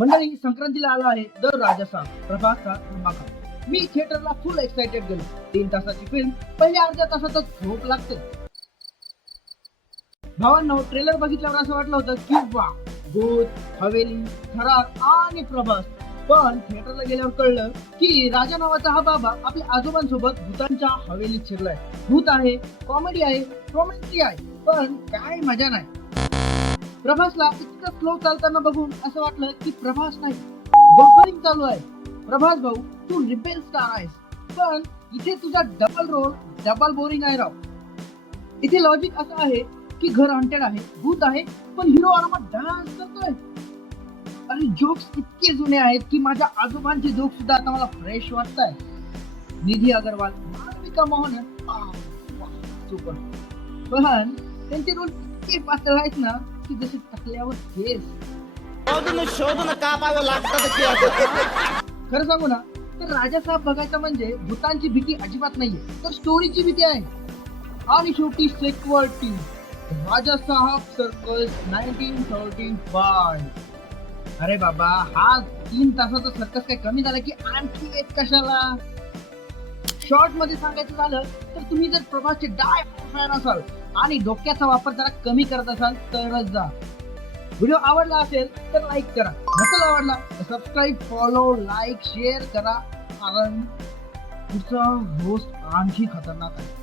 मंडळी, संक्रांतीला आला आहे द राजा प्रभासचा धमाका. मी थिएटरला फुल एक्साइटेड गेलो. 3 तासाची फिल्म पहिल्या अर्ध्या तासातच झोप लागते. भावांनो, ट्रेलर बघितल्यावर असं वाटलं होतं की वा, भूत, हवेली, थरार आणि प्रभास. पण थिएटरला गेल्यावर कळलं की राजा नावाचा हा बाबा आपल्या आजोबांसोबत भूतांच्या हवेलीत शिरलाय. भूत आहे, कॉमेडी आहे, रोमॅन्टिक आहे, पण काय मजा नाही. प्रभासला इतकं स्लो चालताना बघून असं वाटलं की प्रभास नाही, बफरिंग चालू आहे. प्रभास भाऊ, तू रिबेल स्टार आहेस, पण इथे तुझा डबल बोरिंग आहे राव. इथे लॉजिक असं आहे की घर हॉन्टेड आहे, भूत आहे, पण हिरो आरामात डान्स करतोय. आणि जोक्स इतके जुने आहेत की माझ्या आजोबांचे जोक सुद्धा आता मला फ्रेश वाटताय. निधी अगरवाल, मालविका मोहन, सुपर. पण त्यांचे रोल इतके पातळ आहेत ना की जसे टकल्यावर केस. शोधून कापावं लागतं. खरं सांगू ना, तर राजासाहेब बघायचा म्हणजे भूतांची भीती अजिबात नाहीये, तर स्टोरीची भीती आहे. आणि शेवटी सेक्वल टीम राजासाहेब सर्कस 1935. अरे बाबा, हा 3 तासाचा सर्कस काय कमी झाला की आणखी एक कशाला. शॉर्ट मध्ये सांगायचं झालं तर तुम्ही जर प्रभासचे डाय फॅन असाल आणि डोक्याचा वापर जरा कमी करत असाल तरच जा. व्हिडिओ आवडला असेल तर लाईक करा, नसेल आवडला तर सबस्क्राईब, फॉलो, लाईक, शेअर करा, कारण पुढचा होस्ट आणखी खतरनाक आहे.